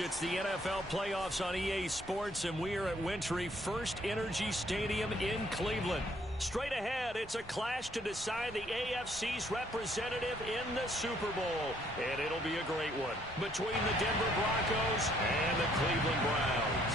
It's the NFL playoffs on EA Sports, and we are at Wintry First Energy Stadium in Cleveland. Straight ahead, it's a clash to decide the AFC's representative in the Super Bowl. And it'll be a great one between the Denver Broncos and the Cleveland Browns.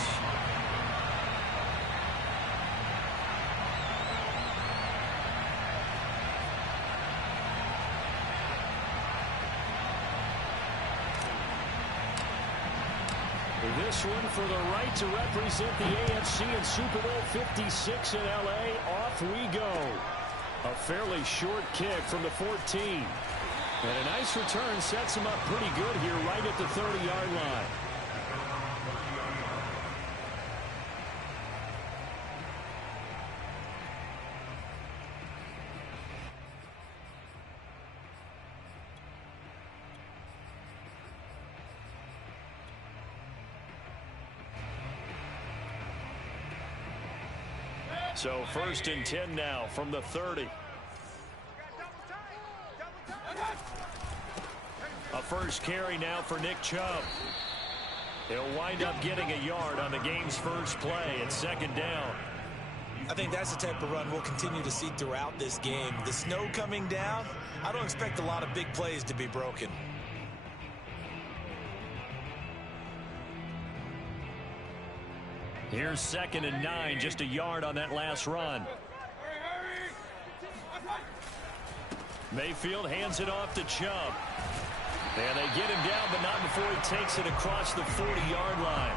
This one for the right to represent the AFC in Super Bowl 56 in L.A. Off we go. A fairly short kick from the 14. And a nice return sets him up pretty good here right at the 30-yard line. So 1st and 10 now from the 30. A first carry now for Nick Chubb. He'll wind up getting a yard on the game's first play at 2nd down. I think that's the type of run we'll continue to see throughout this game. The snow coming down, I don't expect a lot of big plays to be broken. Here's 2nd and 9, just a yard on that last run. Mayfield hands it off to Chubb. And they get him down, but not before he takes it across the 40-yard line.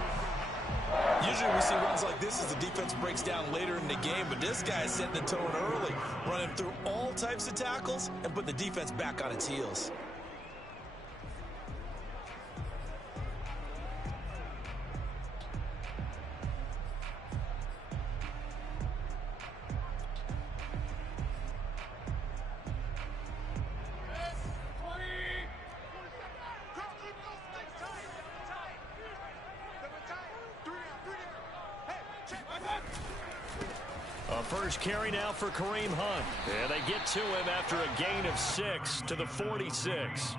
Usually we see runs like this as the defense breaks down later in the game, but this guy is setting the tone early, running through all types of tackles and putting the defense back on its heels. First carry now for Kareem Hunt. And they get to him after a gain of 6 to the 46.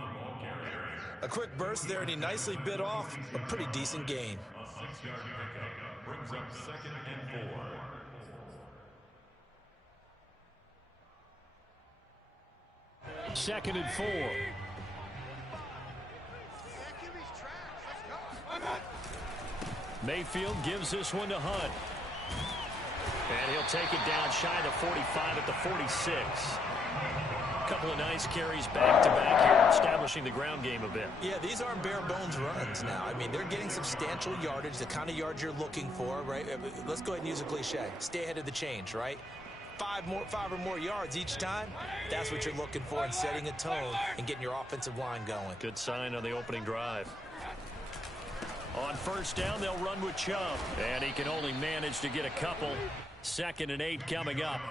A quick burst there, and he nicely bit off a pretty decent gain. A 6-yard pickup brings up 2nd and 4. 2nd and 4. Mayfield gives this one to Hunt. And he'll take it down shy of 45 at the 46. A couple of nice carries back-to-back here, establishing the ground game a bit. Yeah, these aren't bare-bones runs now. I mean, they're getting substantial yardage, the kind of yards you're looking for, right? Let's go ahead and use a cliche. Stay ahead of the change, right? 5 or more yards each time, that's what you're looking for in setting a tone and getting your offensive line going. Good sign on the opening drive. On 1st down, they'll run with Chubb. And he can only manage to get a couple. 2nd and 8 coming up.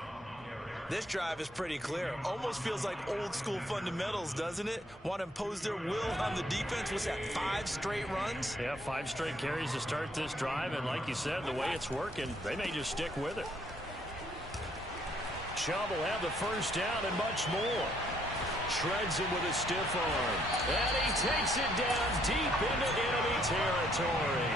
This drive is pretty clear. Almost feels like old school fundamentals, doesn't it? Want to impose their will on the defense. What's that, 5 straight runs? Yeah, 5 straight carries to start this drive. And like you said, the way it's working, they may just stick with it. Chubb will have the 1st down and much more. Shreds him with a stiff arm. And he takes it down deep into enemy territory.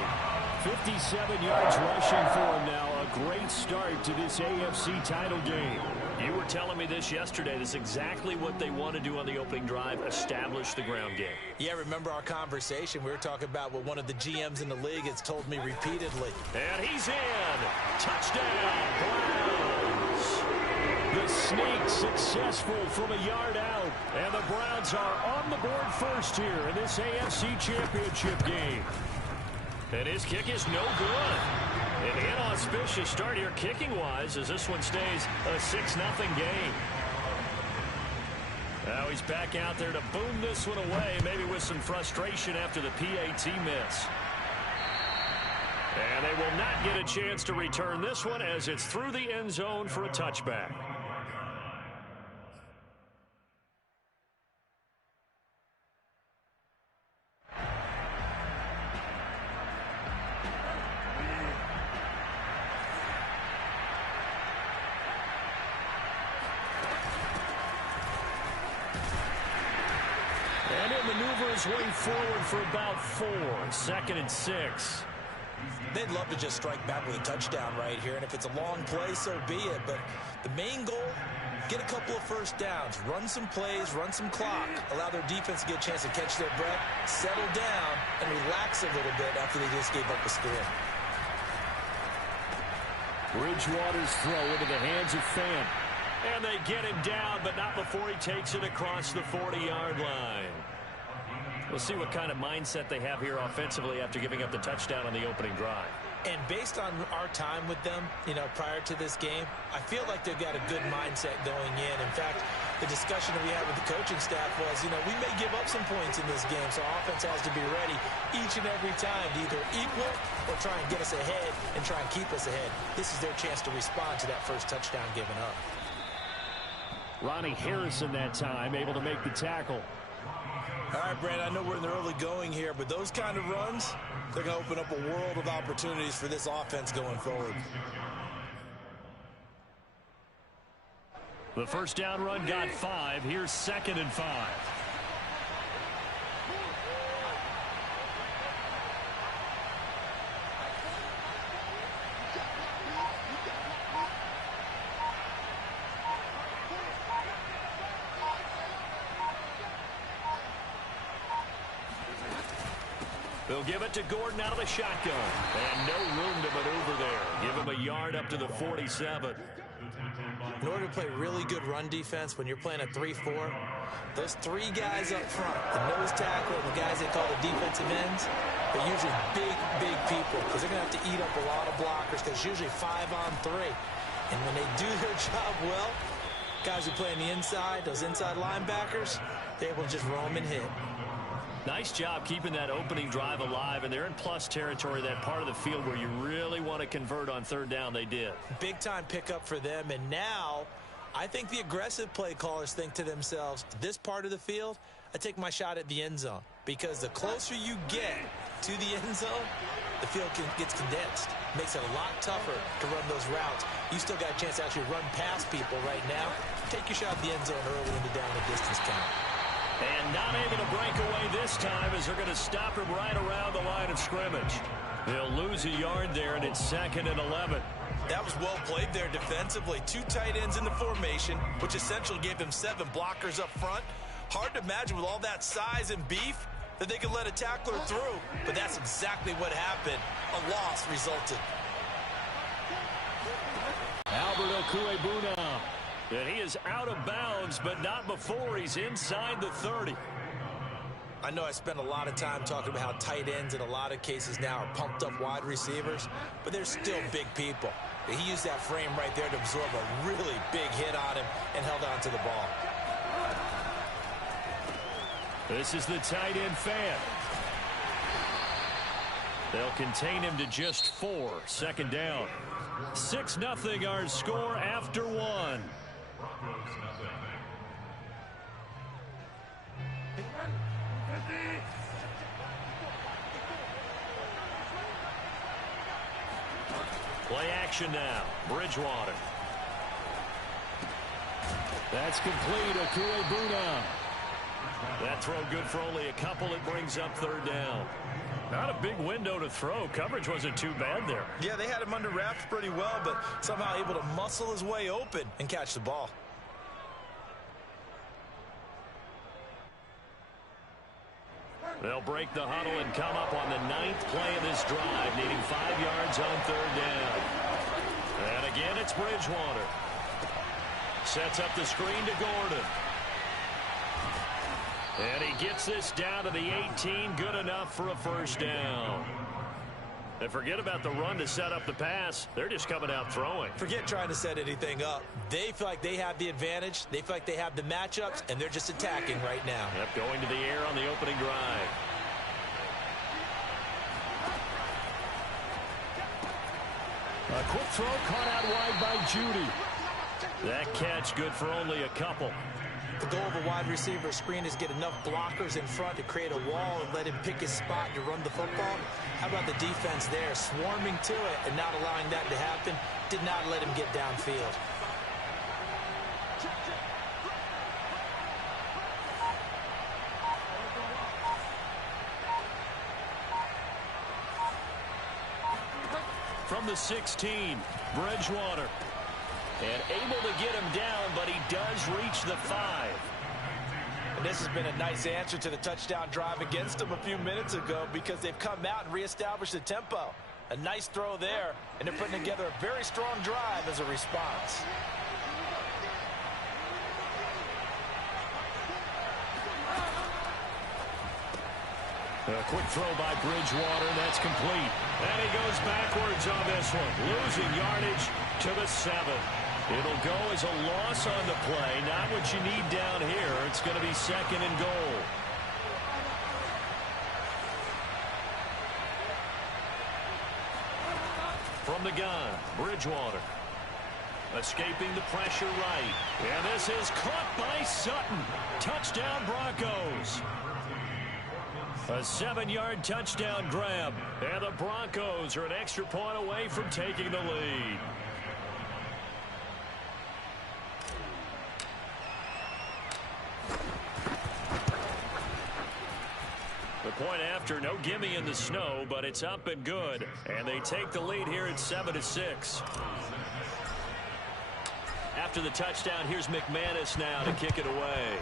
57 yards rushing for him now. A great start to this AFC title game. You were telling me this yesterday. This is exactly what they want to do on the opening drive, establish the ground game. Yeah, remember our conversation? We were talking about what one of the GMs in the league has told me repeatedly. And he's in. Touchdown, Browns. The sneak successful from a yard out. And the Browns are on the board first here in this AFC Championship game. And his kick is no good. An inauspicious start here kicking-wise as this one stays a 6-0 game. Now he's back out there to boom this one away, maybe with some frustration after the PAT miss. And they will not get a chance to return this one as it's through the end zone for a touchback. maneuver his way forward for about 4. 2nd and 6. They'd love to just strike back with a touchdown right here, and if it's a long play, so be it. But the main goal, get a couple of first downs, run some plays, run some clock, allow their defense to get a chance to catch their breath, settle down, and relax a little bit after they just gave up a score. Bridgewater's throw into the hands of Fant. And they get him down, but not before he takes it across the 40-yard line. We'll see what kind of mindset they have here offensively after giving up the touchdown on the opening drive. And based on our time with them, prior to this game, I feel like they've got a good mindset going in. In fact, the discussion that we had with the coaching staff was, we may give up some points in this game, so offense has to be ready each and every time to either equal or try and get us ahead and try and keep us ahead. This is their chance to respond to that first touchdown given up. Ronnie Harrison that time able to make the tackle. All right, Brandon, I know we're in the early going here, but those kind of runs, they're going to open up a world of opportunities for this offense going forward. The first down run got 5. Here's 2nd and 5. They'll give it to Gordon out of the shotgun. And no room to maneuver there. Give him a yard up to the 47. In order to play really good run defense when you're playing a 3-4, those 3 guys up front, the nose tackle and the guys they call the defensive ends, they're usually big people because they're going to have to eat up a lot of blockers because it's usually 5-on-3. And when they do their job well, guys who play on the inside, those inside linebackers, they're able to just roam and hit. Nice job keeping that opening drive alive, and they're in plus territory, that part of the field where you really want to convert on 3rd down. They did. Big-time pickup for them, and now I think the aggressive play callers think to themselves, this part of the field, I take my shot at the end zone, because the closer you get to the end zone, the field gets condensed. Makes it a lot tougher to run those routes. You still got a chance to actually run past people right now. Take your shot at the end zone early in the down and distance count. And not able to break away this time as they're going to stop him right around the line of scrimmage. They'll lose a yard there, and it's 2nd and 11. That was well played there defensively. 2 tight ends in the formation, which essentially gave them 7 blockers up front. Hard to imagine with all that size and beef that they could let a tackler through, but that's exactly what happened. A loss resulted. Albert Okwuegbunam. And he is out of bounds, but not before he's inside the 30. I know I spent a lot of time talking about how tight ends in a lot of cases now are pumped up wide receivers, but they're still big people. He used that frame right there to absorb a really big hit on him and held on to the ball. This is the tight end Fant. They'll contain him to just 4. 2nd down. 6-0 our score after 1. Play action now. Bridgewater. That's complete. Okwuegbunam. That throw good for only a couple. It brings up 3rd down. Not a big window to throw. Coverage wasn't too bad there. Yeah, they had him under wraps pretty well, but somehow able to muscle his way open and catch the ball. They'll break the huddle and come up on the 9th play of this drive, needing 5 yards on 3rd down. And again, it's Bridgewater. Sets up the screen to Gordon. And he gets this down to the 18, good enough for a 1st down. And forget about the run to set up the pass. They're just coming out throwing. Forget trying to set anything up. They feel like they have the advantage. They feel like they have the matchups, and they're just attacking right now. Yep, going to the air on the opening drive. A quick throw caught out wide by Judy. That catch good for only a couple. The goal of a wide receiver screen is get enough blockers in front to create a wall and let him pick his spot to run the football. How about the defense there, swarming to it and not allowing that to happen? Did not let him get downfield. the 16. Bridgewater. And able to get him down, but he does reach the 5. And this has been a nice answer to the touchdown drive against them a few minutes ago because they've come out and reestablished the tempo. A nice throw there, and they're putting together a very strong drive as a response. A quick throw by Bridgewater. That's complete. And he goes backwards on this one. Losing yardage to the 7. It'll go as a loss on the play. Not what you need down here. It's going to be 2nd and goal. From the gun, Bridgewater. Escaping the pressure right. And this is caught by Sutton. Touchdown Broncos. A 7-yard touchdown grab. And the Broncos are an extra point away from taking the lead. The point after, no gimme in the snow, but it's up and good. And they take the lead here at 7-6. After the touchdown, here's McManus now to kick it away.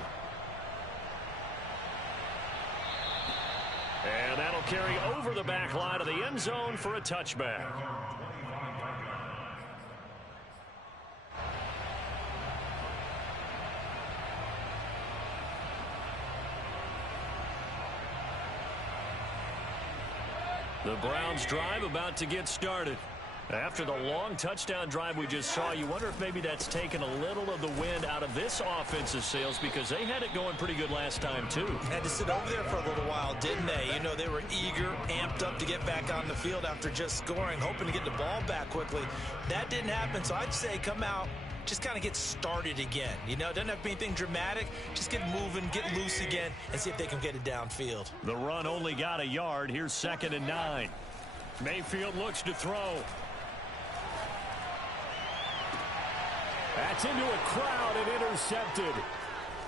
And that'll carry over the back line of the end zone for a touchback. The Browns drive about to get started. After the long touchdown drive we just saw, you wonder if maybe that's taken a little of the wind out of this offensive sails because they had it going pretty good last time, too. Had to sit over there for a little while, didn't they? You know, they were eager, amped up to get back on the field after just scoring, hoping to get the ball back quickly. That didn't happen, so I'd say come out, just kind of get started again. You know, doesn't have to be anything dramatic. Just get moving, get loose again, and see if they can get it downfield. The run only got a yard. Here's 2nd and 9. Mayfield looks to throw. That's into a crowd and intercepted.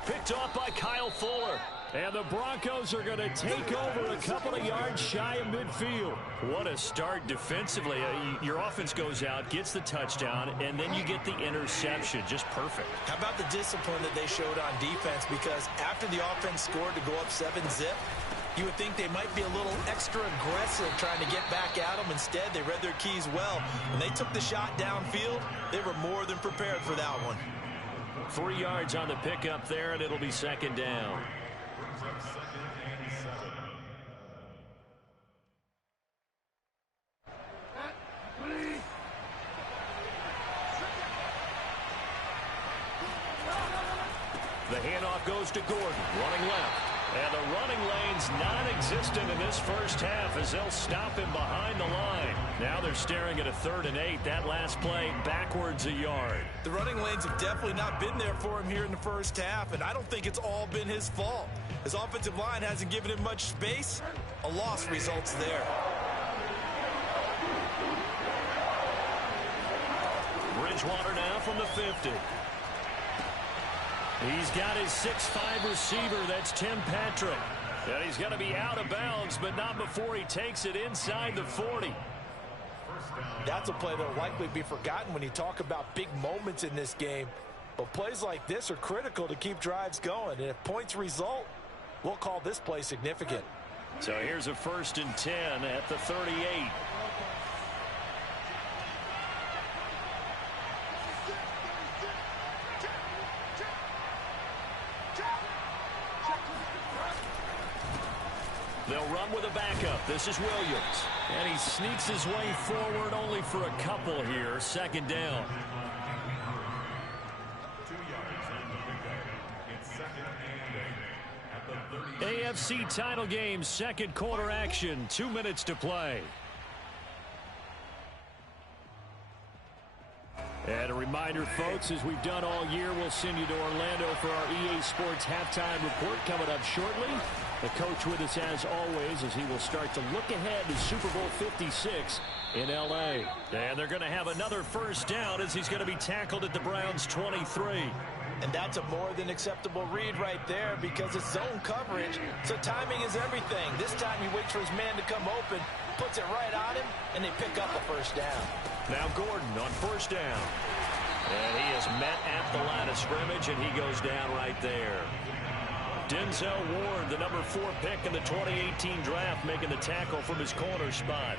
Picked off by Kyle Fuller. And the Broncos are going to take over a couple of yards shy of midfield. What a start defensively. Your offense goes out, gets the touchdown, and then you get the interception. Just perfect. How about the discipline that they showed on defense? Because after the offense scored to go up 7-zip, you would think they might be a little extra aggressive trying to get back at them. Instead, they read their keys well. When they took the shot downfield, they were more than prepared for that one. 3 yards on the pickup there, and it'll be 2nd down. The handoff goes to Gordon, running left. And the running lane's non-existent in this first half as they'll stop him behind the line. Now they're staring at a 3rd and 8. That last play backwards a yard. The running lanes have definitely not been there for him here in the first half, and I don't think it's all been his fault. His offensive line hasn't given him much space. A loss results there. Bridgewater now from the 50. He's got his 6'5" receiver. That's Tim Patrick. And he's going to be out of bounds, but not before he takes it inside the 40. That's a play that will likely be forgotten when you talk about big moments in this game. But plays like this are critical to keep drives going. And if points result, we'll call this play significant. So here's a 1st and 10 at the 38. They'll run with a backup. This is Williams. And he sneaks his way forward only for a couple here. 2nd down. 2 yards on the pickup. It's 2nd and 8 at the 30. AFC title game, 2nd quarter action. 2 minutes to play. And a reminder, folks, as we've done all year, we'll send you to Orlando for our EA Sports halftime report coming up shortly. The coach with us as always as he will start to look ahead to Super Bowl 56 in L.A. And they're going to have another 1st down as he's going to be tackled at the Browns' 23. And that's a more than acceptable read right there because it's zone coverage, so timing is everything. This time he waits for his man to come open, puts it right on him, and they pick up a first down. Now Gordon on first down. And he is met at the line of scrimmage, and he goes down right there. Denzel Ward, the number 4 pick in the 2018 draft, making the tackle from his corner spot.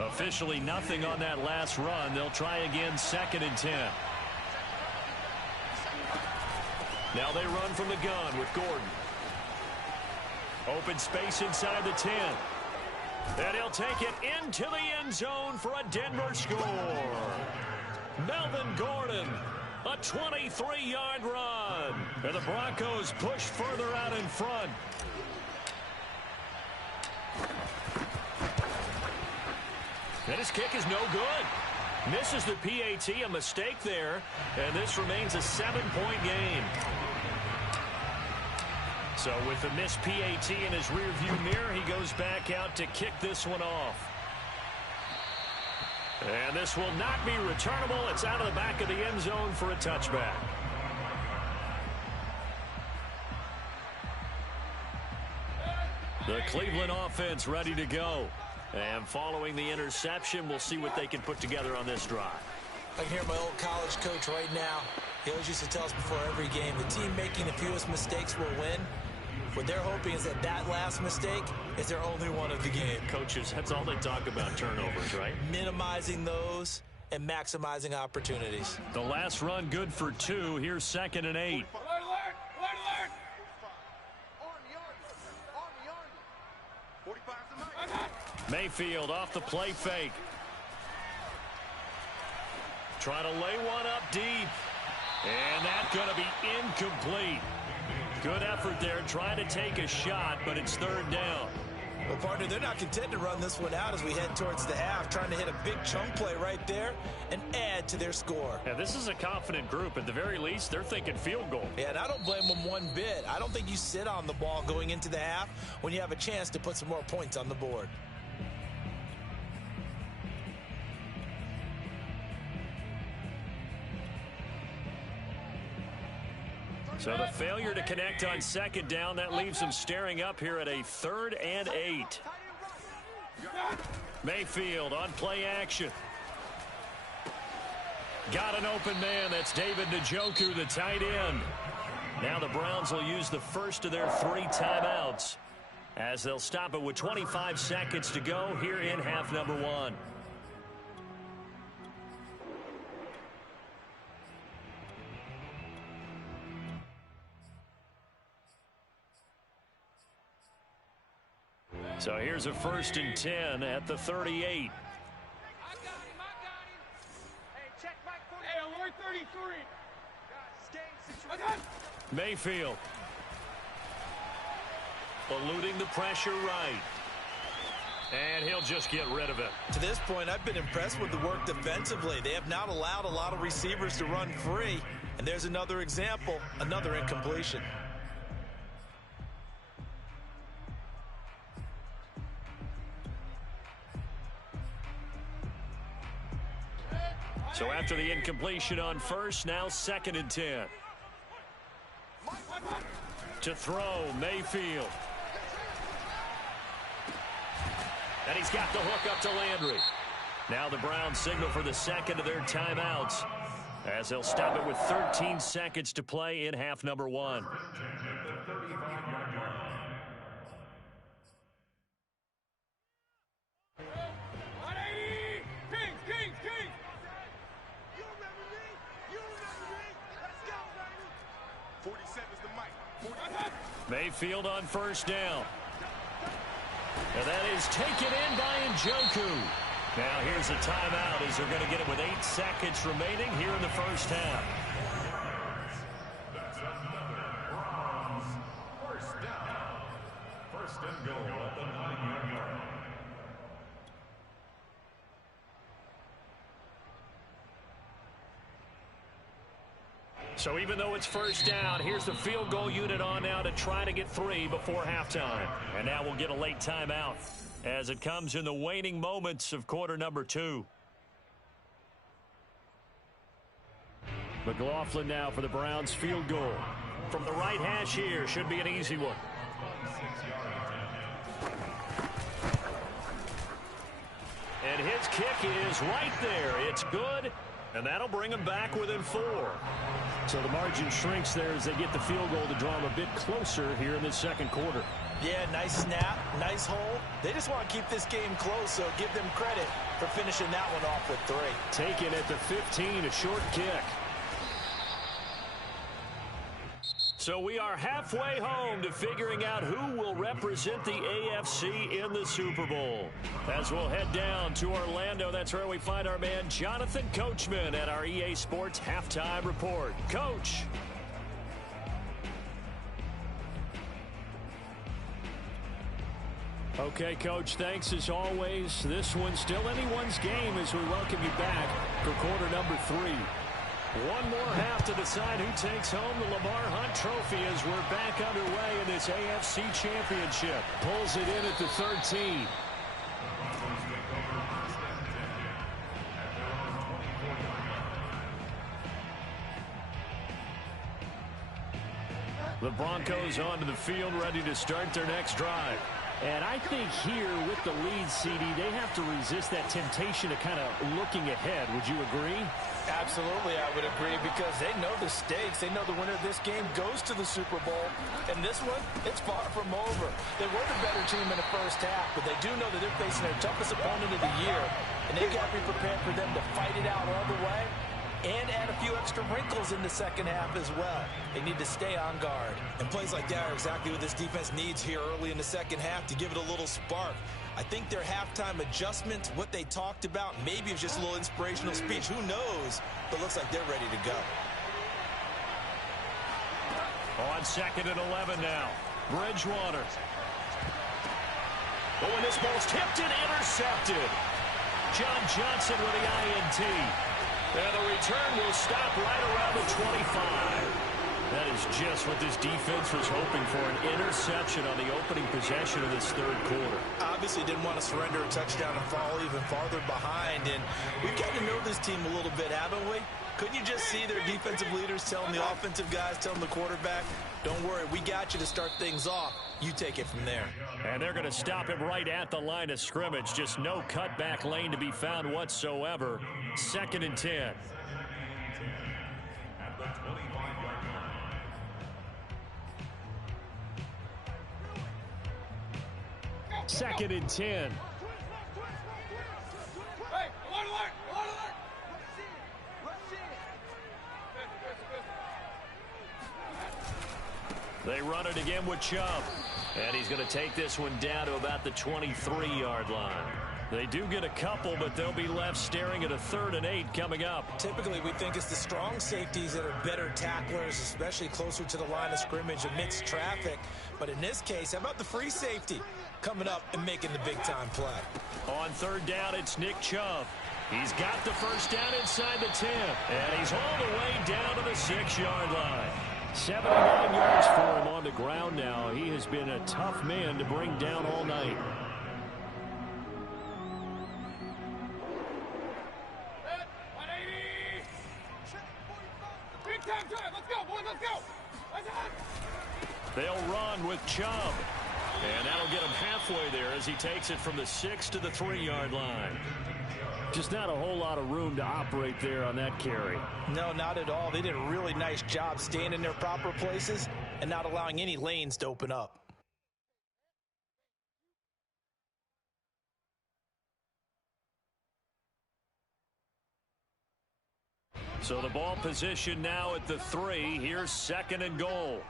Officially nothing on that last run. They'll try again, 2nd and 10. Now they run from the gun with Gordon. Open space inside the 10. And he'll take it into the end zone for a Denver score. Melvin Gordon, a 23-yard run. And the Broncos push further out in front. And his kick is no good. Misses the PAT, a mistake there. And this remains a 7-point game. So with the missed PAT in his rearview mirror, he goes back out to kick this one off. And this will not be returnable. It's out of the back of the end zone for a touchback. The Cleveland offense ready to go. And following the interception, we'll see what they can put together on this drive. I can hear my old college coach right now. He always used to tell us before every game, the team making the fewest mistakes will win. What they're hoping is that last mistake is their only one of the game. Coaches, that's all they talk about, turnovers, right? Minimizing those and maximizing opportunities. The last run good for 2. Here's 2nd and 8. Mayfield off the play fake. Trying to lay one up deep. And that's going to be incomplete. Good effort there, trying to take a shot, but it's 3rd down. Well, partner, they're not content to run this one out as we head towards the half, trying to hit a big chunk play right there and add to their score. Yeah, this is a confident group. At the very least, they're thinking field goal. Yeah, and I don't blame them one bit. I don't think you sit on the ball going into the half when you have a chance to put some more points on the board. So the failure to connect on 2nd down, that leaves them staring up here at a 3rd and 8. Mayfield on play action. Got an open man. That's David Njoku, the tight end. Now the Browns will use the first of their 3 timeouts as they'll stop it with 25 seconds to go here in half number 1. So here's a 1st and 10 at the 38. I got him. Hey, check Mike 40. Hey, alert 33. Guys, Mayfield. Eluding the pressure right. And he'll just get rid of it. To this point, I've been impressed with the work defensively. They have not allowed a lot of receivers to run free. And there's another example, another incompletion. So after the incompletion on first, now 2nd and 10. To throw, Mayfield. And he's got the hook up to Landry. Now the Browns signal for the 2nd of their timeouts as they'll stop it with 13 seconds to play in half number 1. Mayfield on first down. And that is taken in by Njoku. Now here's a timeout as they're going to get it with 8 seconds remaining here in the first half. That's another Browns first down. First and goal at the 9-yard line. So even though it's first down, here's the field goal unit on now to try to get 3 before halftime. And now we'll get a late timeout as it comes in the waning moments of quarter number 2. McLaughlin now for the Browns field goal. From the right hash here, should be an easy one. And his kick is right there. It's good, and that'll bring him back within 4. So the margin shrinks there as they get the field goal to draw him a bit closer here in this second quarter. Yeah, nice snap, nice hold. They just want to keep this game close, so give them credit for finishing that one off with 3. Taken at the 15, a short kick. So we are halfway home to figuring out who will represent the AFC in the Super Bowl. As we'll head down to Orlando, that's where we find our man Jonathan Coachman at our EA Sports Halftime Report. Coach. Okay, Coach, thanks as always. This one's still anyone's game as we welcome you back for quarter number 3. One more half to decide who takes home the Lamar Hunt Trophy as we're back underway in this AFC Championship. Pulls it in at the 13. The Broncos onto the field, ready to start their next drive. And I think here with the lead, CD, they have to resist that temptation of kind of looking ahead. Would you agree? Absolutely, I would agree, because they know the stakes. They know the winner of this game goes to the Super Bowl. And this one, it's far from over. They were the better team in the first half, but they do know that they're facing their toughest opponent of the year. And they've got to be prepared for them to fight it out all the way and add a few extra wrinkles in the second half as well. They need to stay on guard. And plays like that are exactly what this defense needs here early in the second half to give it a little spark. I think their halftime adjustment, what they talked about, maybe it's just a little inspirational speech. Who knows? But looks like they're ready to go. On 2nd and 11 now. Bridgewater. Oh, and this ball's tipped and intercepted. John Johnson with the INT. And the return will stop right around the 25. That is just what this defense was hoping for, an interception on the opening possession of this third quarter. Obviously didn't want to surrender a touchdown and fall even farther behind. And we've got to know this team a little bit, haven't we? Couldn't you just see their defensive leaders telling the offensive guys, telling the quarterback, don't worry, we got you to start things off. You take it from there. And they're going to stop him right at the line of scrimmage. Just no cutback lane to be found whatsoever. 2nd and 10. Second and 10. They run it again with Chubb. And he's going to take this one down to about the 23-yard line. They do get a couple, but they'll be left staring at a 3rd and 8 coming up. Typically, we think it's the strong safeties that are better tacklers, especially closer to the line of scrimmage amidst traffic. But in this case, how about the free safety coming up and making the big-time play? On 3rd down, it's Nick Chubb. He's got the first down inside the 10, and he's all the way down to the 6-yard line. 79 yards for him on the ground now. He has been a tough man to bring down all night. They'll run with Chubb. And that'll get him halfway there as he takes it from the 6 to the 3-yard line. Just not a whole lot of room to operate there on that carry. No, not at all. They did a really nice job staying in their proper places and not allowing any lanes to open up. So the ball position now at the 3. Here's 2nd and goal.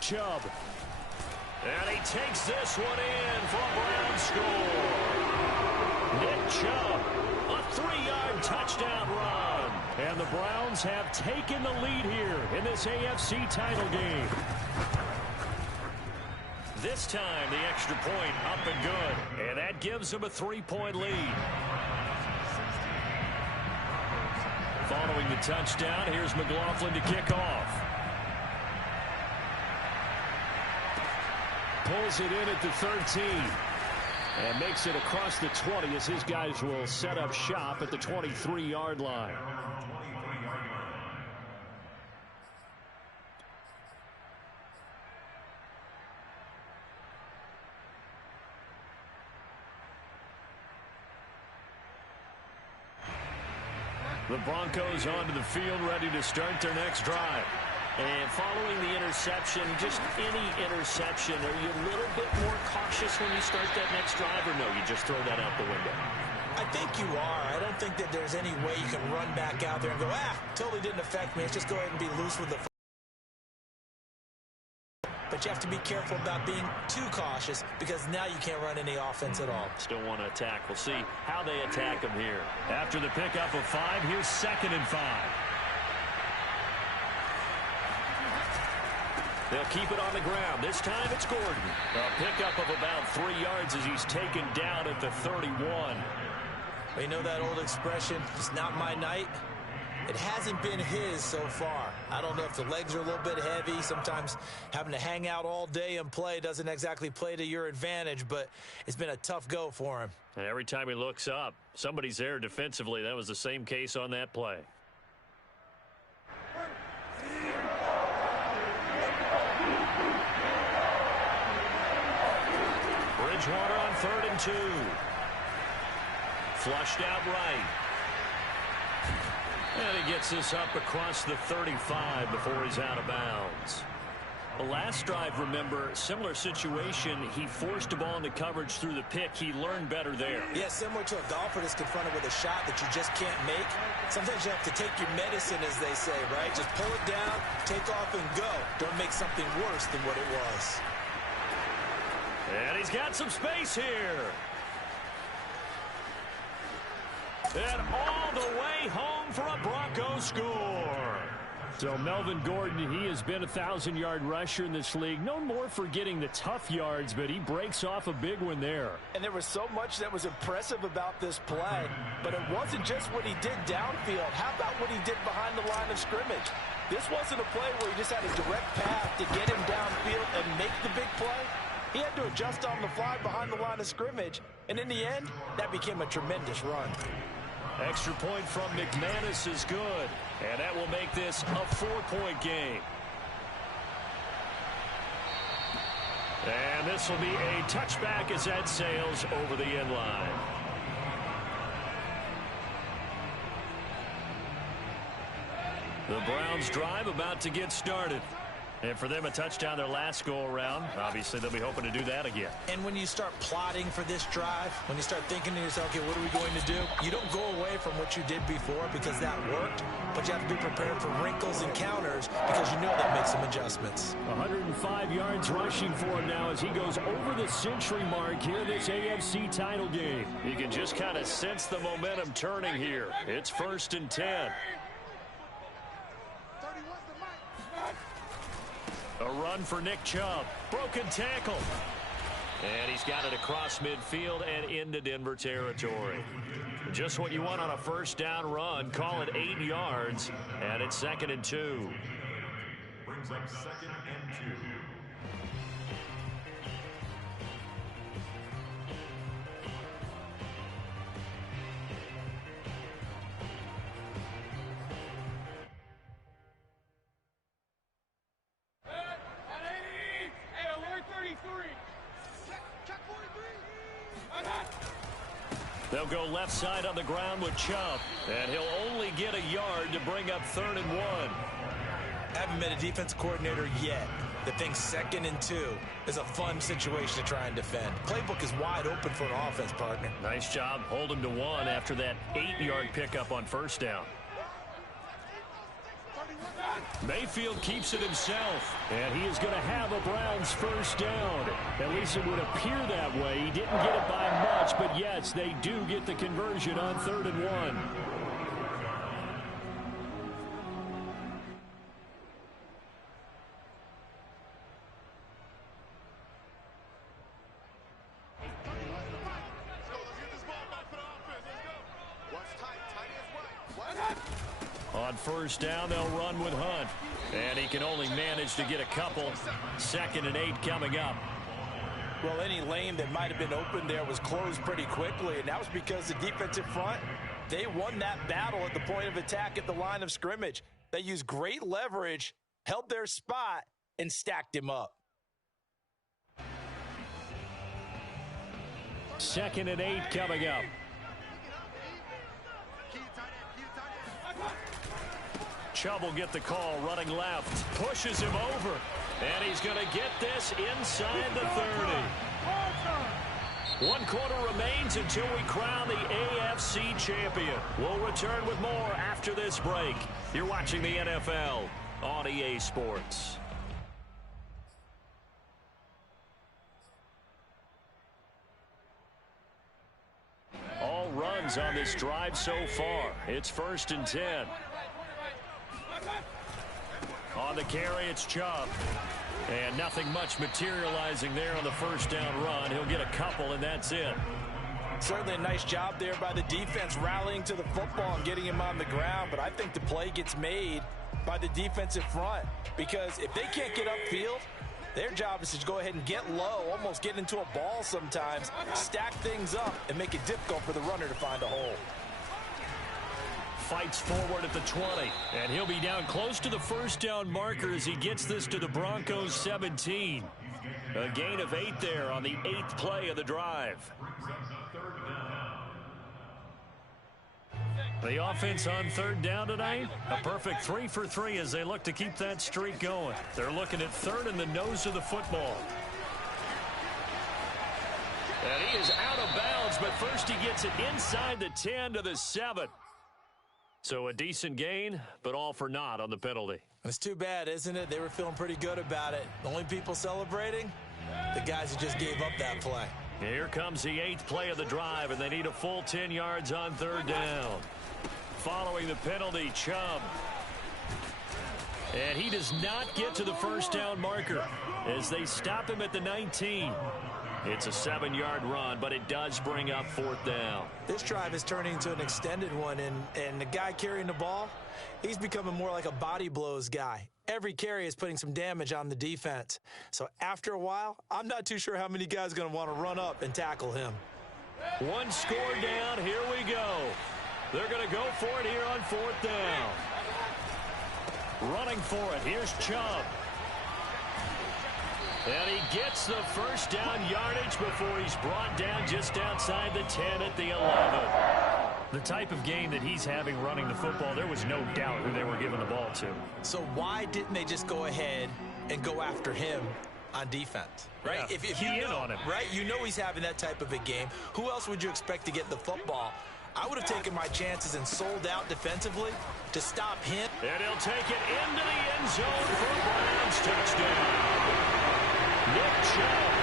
Chubb. And he takes this one in for a Brown score. Nick Chubb, a 3-yard touchdown run. And the Browns have taken the lead here in this AFC title game. This time, the extra point up and good. And that gives them a 3-point lead. Following the touchdown, here's McLaughlin to kick off. Pulls it in at the 13. And makes it across the 20 as his guys will set up shop at the 23-yard line. The Broncos onto the field, ready to start their next drive. And following the interception, just any interception, are you a little bit more cautious when you start that next drive, or no, you just throw that out the window? I think you are. I don't think that there's any way you can run back out there and go, totally didn't affect me. Let's just go ahead and be loose with the football. But you have to be careful about being too cautious because now you can't run any offense at all. Still want to attack. We'll see how they attack them here. After the pickup of 5, here's 2nd and 5. They'll keep it on the ground. This time it's Gordon. A pickup of about 3 yards as he's taken down at the 31. Well, you know that old expression, it's not my night? It hasn't been his so far. I don't know if the legs are a little bit heavy. Sometimes having to hang out all day and play doesn't exactly play to your advantage, but it's been a tough go for him. And every time he looks up, somebody's there defensively. That was the same case on that play. Bridgewater on 3rd and 2. Flushed out right. And he gets this up across the 35 before he's out of bounds. The last drive, remember, similar situation. He forced the ball into coverage through the pick. He learned better there. Yeah, similar to a golfer that's confronted with a shot that you just can't make. Sometimes you have to take your medicine, as they say, right? Just pull it down, take off, and go. Don't make something worse than what it was. And he's got some space here. And all the way home for a Broncos score. So Melvin Gordon, he has been a 1,000-yard rusher in this league. Known more for getting the tough yards, but he breaks off a big one there. And there was so much that was impressive about this play, but it wasn't just what he did downfield. How about what he did behind the line of scrimmage? This wasn't a play where he just had a direct path to get him downfield and make the big play. He had to adjust on the fly behind the line of scrimmage, and in the end, that became a tremendous run. Extra point from McManus is good, and that will make this a 4-point game. And this will be a touchback as that sails over the end line. The Browns drive about to get started. And for them, a touchdown their last go-around. Obviously, they'll be hoping to do that again. And when you start plotting for this drive, when you start thinking to yourself, okay, what are we going to do? You don't go away from what you did before because that worked, but you have to be prepared for wrinkles and counters because you know that makes some adjustments. 105 yards rushing for him now as he goes over the century mark here in this AFC title game. You can just kind of sense the momentum turning here. It's 1st and 10. A run for Nick Chubb. Broken tackle. And he's got it across midfield and into Denver territory. Just what you want on a first down run. Call it 8 yards. And it's 2nd and 2. Brings up 2nd and 2. They'll go left side on the ground with Chubb. And he'll only get a yard to bring up 3rd and 1. Haven't met a defense coordinator yet that thinks 2nd and 2 is a fun situation to try and defend. Playbook is wide open for an offense, partner. Nice job. Hold him to 1 after that 8-yard pickup on first down. Mayfield keeps it himself, and he is going to have a Browns first down. At least it would appear that way. He didn't get it by much, but yes, they do get the conversion on 3rd and 1. On first down, they'll run with Hunt. And he can only manage to get a couple. 2nd and 8 coming up. Well, any lane that might have been open there was closed pretty quickly, and that was because the defensive front, they won that battle at the point of attack at the line of scrimmage. They used great leverage, held their spot, and stacked him up. 2nd and 8 coming up. Chubb will get the call, running left, pushes him over, and he's going to get this inside the 30. 1 quarter remains until we crown the AFC champion. We'll return with more after this break. You're watching the NFL on EA Sports. All runs on this drive so far. It's 1st and 10. On the carry, it's Chubb. And nothing much materializing there on the 1st down run. He'll get a couple, and that's it. Certainly a nice job there by the defense rallying to the football and getting him on the ground. But I think the play gets made by the defensive front, because if they can't get upfield, their job is to go ahead and get low, almost get into a ball sometimes, stack things up, and make it difficult for the runner to find a hole. Fights forward at the 20, and he'll be down close to the 1st down marker as he gets this to the Broncos 17. A gain of 8 there on the 8th play of the drive. The offense on 3rd down tonight, a perfect 3 for 3 as they look to keep that streak going. They're looking at 3rd in the nose of the football. And he is out of bounds, but first he gets it inside the 10 to the 7. So a decent gain, but all for naught on the penalty. It's too bad, isn't it? They were feeling pretty good about it. The only people celebrating, the guys who just gave up that play. Here comes the 8th play of the drive, and they need a full 10 yards on 3rd down. Following the penalty, Chubb. And he does not get to the 1st down marker as they stop him at the 19. It's a 7-yard run, but it does bring up 4th down. This drive is turning into an extended one, and the guy carrying the ball, he's becoming more like a body blows guy. Every carry is putting some damage on the defense. So after a while, I'm not too sure how many guys are going to want to run up and tackle him. 1 score down. Here we go. They're going to go for it here on 4th down. Running for it. Here's Chubb. And he gets the 1st down yardage before he's brought down just outside the 10 at the 11. The type of game that he's having running the football, there was no doubt who they were giving the ball to. So why didn't they just go ahead and go after him on defense? Right? Yeah, if you know, on him. right? You know he's having that type of a game. Who else would you expect to get the football? I would have taken my chances and sold out defensively to stop him. And he'll take it into the end zone for a Browns touchdown. Nick Chubb,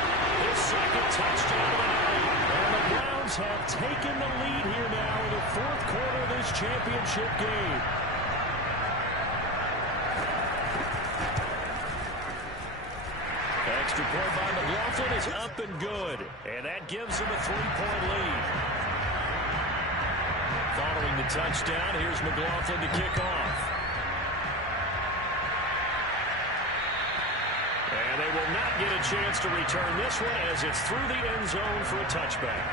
his 2nd touchdown of the night. And the Browns have taken the lead here now in the 4th quarter of this championship game. Extra point by McLaughlin is up and good. And that gives him a 3-point lead. Following the touchdown, here's McLaughlin to kick off. And they will not get a chance to return this one as it's through the end zone for a touchback.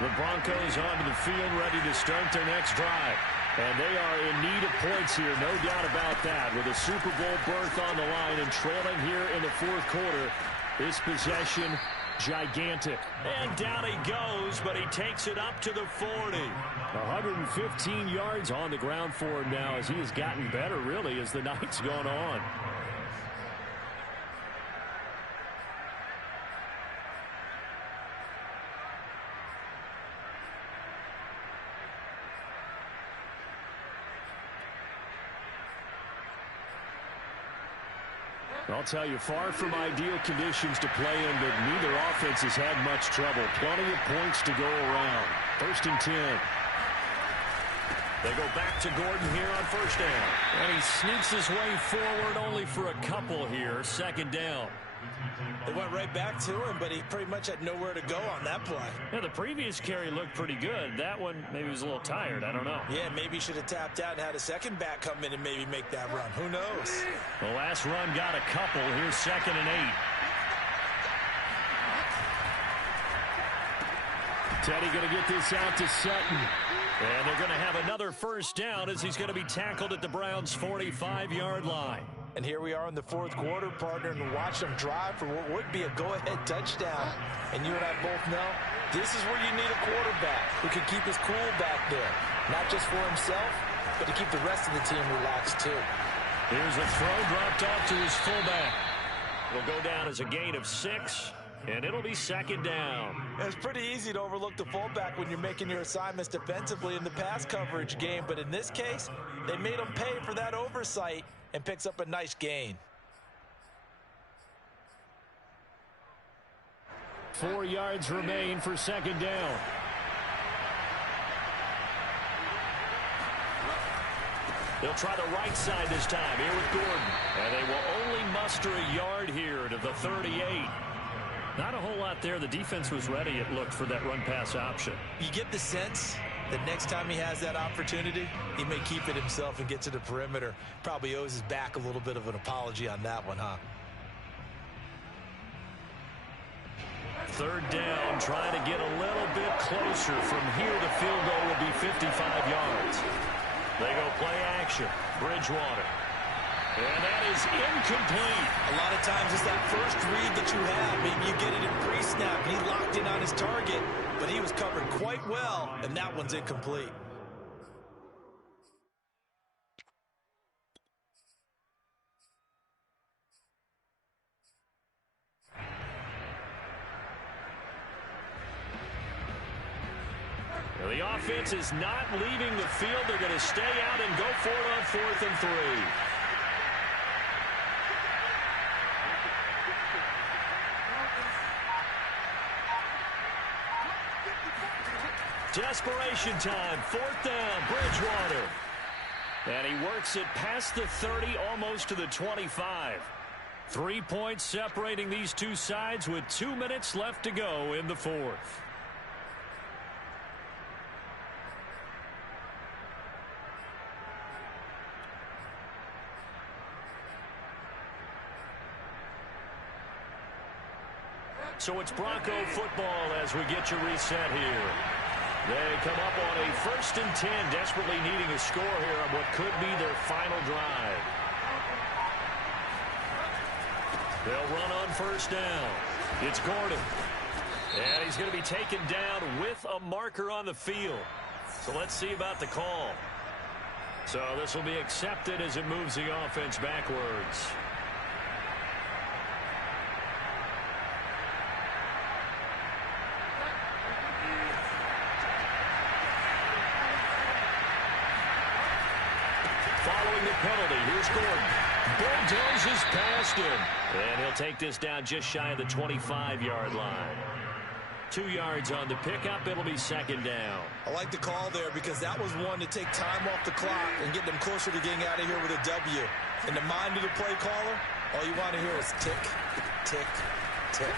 The Broncos onto the field ready to start their next drive. And they are in need of points here, no doubt about that. With a Super Bowl berth on the line and trailing here in the 4th quarter, this possession gigantic. And down he goes, but he takes it up to the 40. 115 yards on the ground for him now as he has gotten better, really, as the night's gone on. I'll tell you, far from ideal conditions to play in, but neither offense has had much trouble. Plenty of points to go around. 1st and 10. They go back to Gordon here on 1st down. And he sneaks his way forward only for a couple here. 2nd down. They went right back to him, but he pretty much had nowhere to go on that play. Yeah, the previous carry looked pretty good. That one, maybe he was a little tired. I don't know. Yeah, maybe he should have tapped out and had a second back come in and maybe make that run. Who knows? The last run got a couple. Here's 2nd and 8. Teddy going to get this out to Sutton. And they're going to have another first down as he's going to be tackled at the Browns' 45-yard line. And here we are in the 4th quarter, partner, and watch them drive for what would be a go-ahead touchdown. And you and I both know this is where you need a quarterback who can keep his cool back there. Not just for himself, but to keep the rest of the team relaxed too. Here's a throw dropped off to his fullback. It'll go down as a gain of 6, and it'll be 2nd down. It's pretty easy to overlook the fullback when you're making your assignments defensively in the pass coverage game, but in this case, they made him pay for that oversight and picks up a nice gain. 4 yards remain for 2nd down. They'll try the right side this time here with Gordon. And they will only muster a yard here to the 38. Not a whole lot there. The defense was ready, it looked, for that run-pass option. You get the sense that next time he has that opportunity, he may keep it himself and get to the perimeter. Probably owes his back a little bit of an apology on that one, huh? 3rd down, trying to get a little bit closer. From here, the field goal will be 55 yards. They go play action. Bridgewater. And that is incomplete. A lot of times it's that first read that you have. Maybe you get it in pre-snap. He locked in on his target, but he was covered quite well, and that one's incomplete. The offense is not leaving the field. They're going to stay out and go for it on 4th and 3. Desperation time. 4th down. Bridgewater. And he works it past the 30, almost to the 25. 3 points separating these two sides with 2 minutes left to go in the 4th. So it's Bronco football as we get you reset here. They come up on a 1st and 10, desperately needing a score here on what could be their final drive. They'll run on 1st down. It's Gordon. And he's going to be taken down with a marker on the field. So let's see about the call. So this will be accepted as it moves the offense backwards. Following the penalty, here's Gordon. Bulldozes past him. And he'll take this down just shy of the 25-yard line. 2 yards on the pickup. It'll be 2nd down. I like the call there because that was one to take time off the clock and get them closer to getting out of here with a W. In the mind of the play caller, all you want to hear is tick, tick, tick.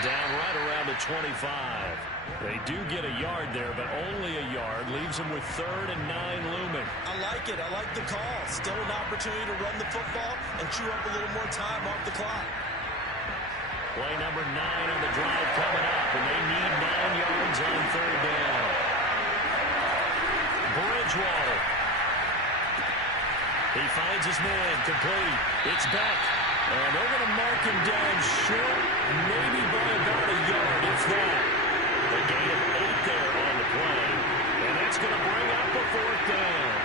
Down right around the 25. They do get a yard there, but only a yard. Leaves them with 3rd and 9 looming. I like it. I like the call. Still an opportunity to run the football and chew up a little more time off the clock. Play number 9 on the drive coming up, and they need 9 yards on 3rd down. Bridgewater. He finds his man, complete. It's Beck. And they're going to mark him down short, maybe by about a yard, if that. A gain of 8 there on the play. And that's going to bring up a 4th down.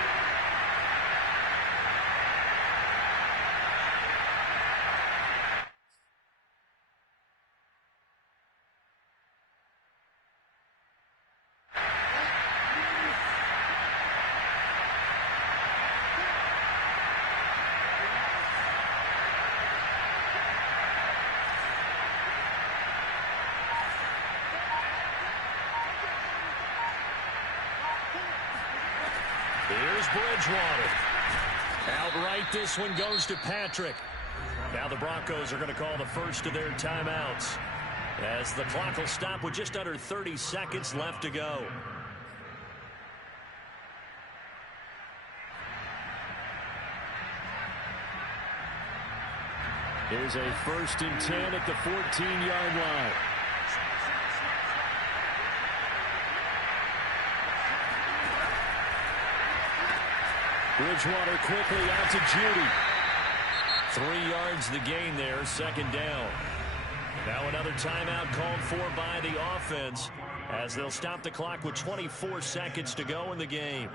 Here's Bridgewater. Outright, this one goes to Patrick. Now the Broncos are going to call the first of their timeouts as the clock will stop with just under 30 seconds left to go. Here's a 1st and 10 at the 14-yard line. Bridgewater quickly out to Judy. 3 yards the gain there, 2nd down. Now another timeout called for by the offense as they'll stop the clock with 24 seconds to go in the game.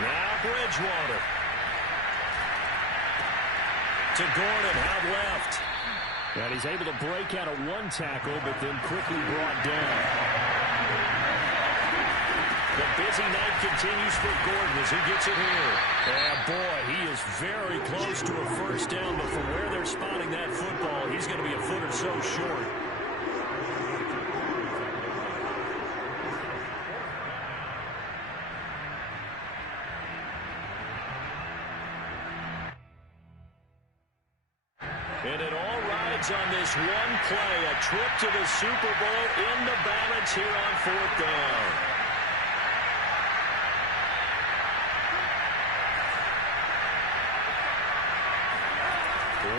Now Bridgewater. To Gordon out left. And he's able to break out of 1 tackle, but then quickly brought down. The busy night continues for Gordon as he gets it here. And boy, he is very close to a 1st down, but from where they're spotting that football, he's going to be a foot or so short. And it all rides on this one play, a trip to the Super Bowl in the balance here on 4th down.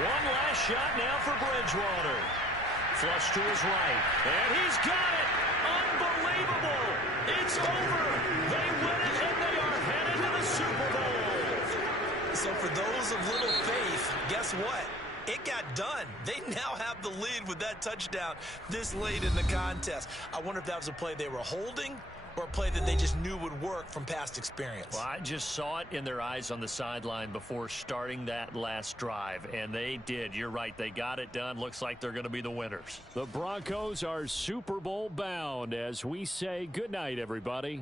One last shot now for Bridgewater. Flush to his right, and he's got it! Unbelievable! It's over! They win it, and they are headed to the Super Bowl! So for those of little faith, guess what? It got done. They now have the lead with that touchdown this late in the contest. I wonder if that was a play they were holding or a play that they just knew would work from past experience. Well, I just saw it in their eyes on the sideline before starting that last drive, and they did. You're right. They got it done. Looks like they're going to be the winners. The Broncos are Super Bowl bound as we say goodnight, everybody.